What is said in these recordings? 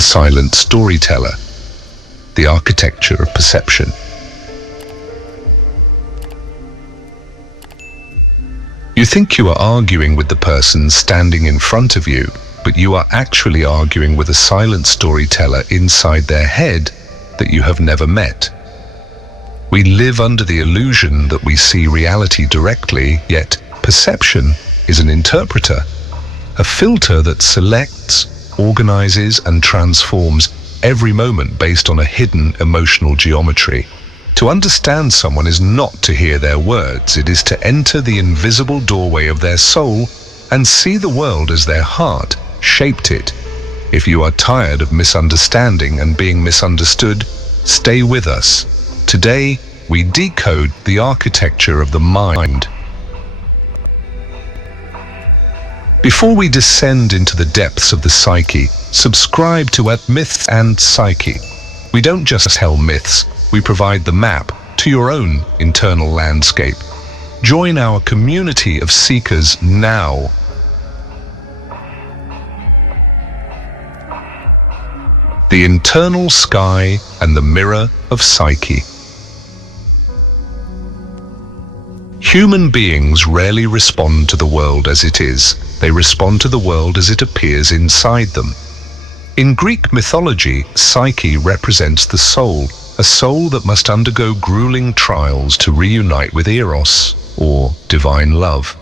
the silent storyteller, the architecture of perception. You think you are arguing with the person standing in front of you, but you are actually arguing with a silent storyteller inside their head that you have never met. We live under the illusion that we see reality directly, yet perception is an interpreter, a filter that selects, organizes, and transforms every moment based on a hidden emotional geometry. To understand someone is not to hear their words, it is to enter the invisible doorway of their soul and see the world as their heart shaped it. If you are tired of misunderstanding and being misunderstood, stay with us. Today, we decode the architecture of the mind. Before we descend into the depths of the psyche, subscribe to Myths and Psyche. We don't just tell myths, we provide the map to your own internal landscape. Join our community of seekers now. The internal sky and the mirror of Psyche. Human beings rarely respond to the world as it is. They respond to the world as it appears inside them. In Greek mythology, Psyche represents the soul, a soul that must undergo grueling trials to reunite with Eros, or divine love.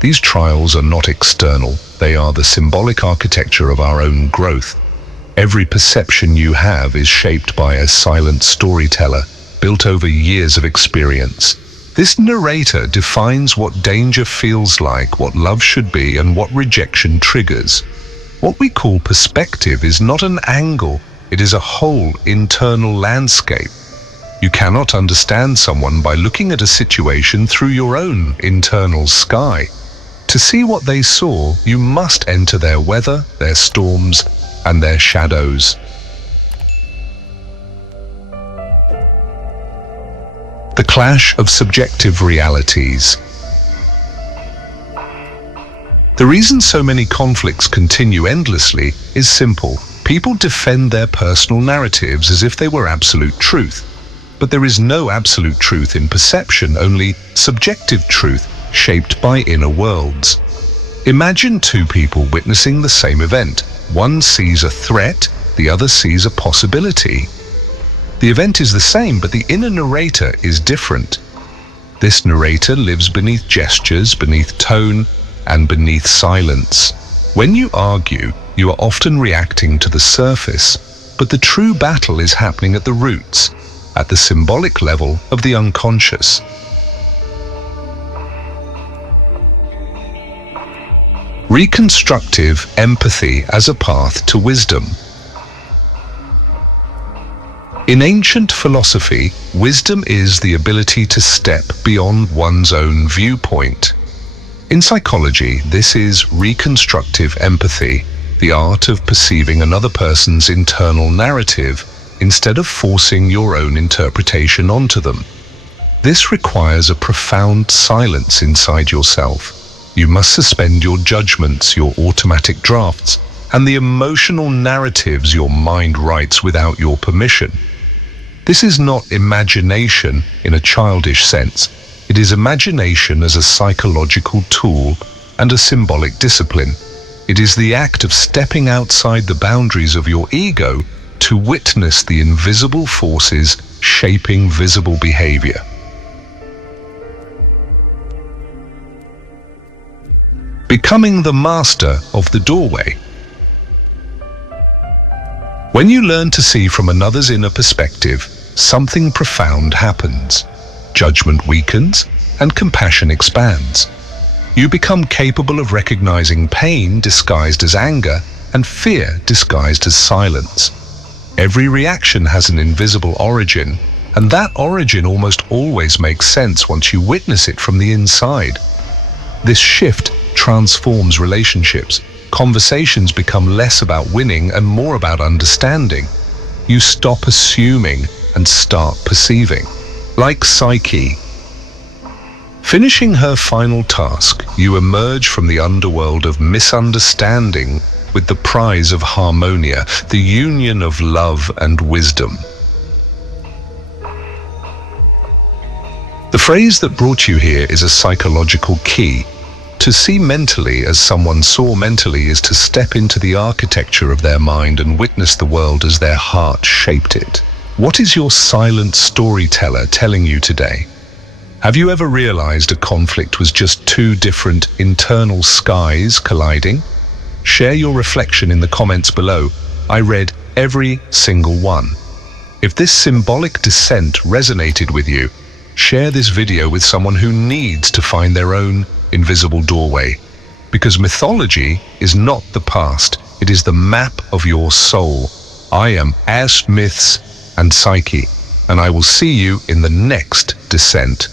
These trials are not external, they are the symbolic architecture of our own growth. Every perception you have is shaped by a silent storyteller, built over years of experience. This narrator defines what danger feels like, what love should be, and what rejection triggers. What we call perspective is not an angle, it is a whole internal landscape. You cannot understand someone by looking at a situation through your own internal sky. To see what they saw, you must enter their weather, their storms, and their shadows. The clash of subjective realities. The reason so many conflicts continue endlessly is simple. People defend their personal narratives as if they were absolute truth. But there is no absolute truth in perception, only subjective truth shaped by inner worlds. Imagine two people witnessing the same event. One sees a threat, the other sees a possibility. The event is the same, but the inner narrator is different. This narrator lives beneath gestures, beneath tone, and beneath silence. When you argue, you are often reacting to the surface, but the true battle is happening at the roots, at the symbolic level of the unconscious. Reconstructive empathy as a path to wisdom. In ancient philosophy, wisdom is the ability to step beyond one's own viewpoint. In psychology, this is reconstructive empathy, the art of perceiving another person's internal narrative instead of forcing your own interpretation onto them. This requires a profound silence inside yourself. You must suspend your judgments, your automatic drafts, and the emotional narratives your mind writes without your permission. This is not imagination in a childish sense. It is imagination as a psychological tool and a symbolic discipline. It is the act of stepping outside the boundaries of your ego to witness the invisible forces shaping visible behavior. Becoming the master of the doorway. When you learn to see from another's inner perspective, something profound happens. Judgment weakens and compassion expands. You become capable of recognizing pain disguised as anger and fear disguised as silence. Every reaction has an invisible origin, and that origin almost always makes sense once you witness it from the inside. This shift transforms relationships. Conversations become less about winning and more about understanding. You stop assuming and start perceiving. Like Psyche. Finishing her final task, you emerge from the underworld of misunderstanding with the prize of harmonia, the union of love and wisdom. The phrase that brought you here is a psychological key. To see mentally as someone saw mentally is to step into the architecture of their mind and witness the world as their heart shaped it. What is your silent storyteller telling you today? Have you ever realized a conflict was just two different internal skies colliding? Share your reflection in the comments below. I read every single one. If this symbolic descent resonated with you, share this video with someone who needs to find their own invisible doorway. Because mythology is not the past, it is the map of your soul. I am Myths and Psyche, and I will see you in the next descent.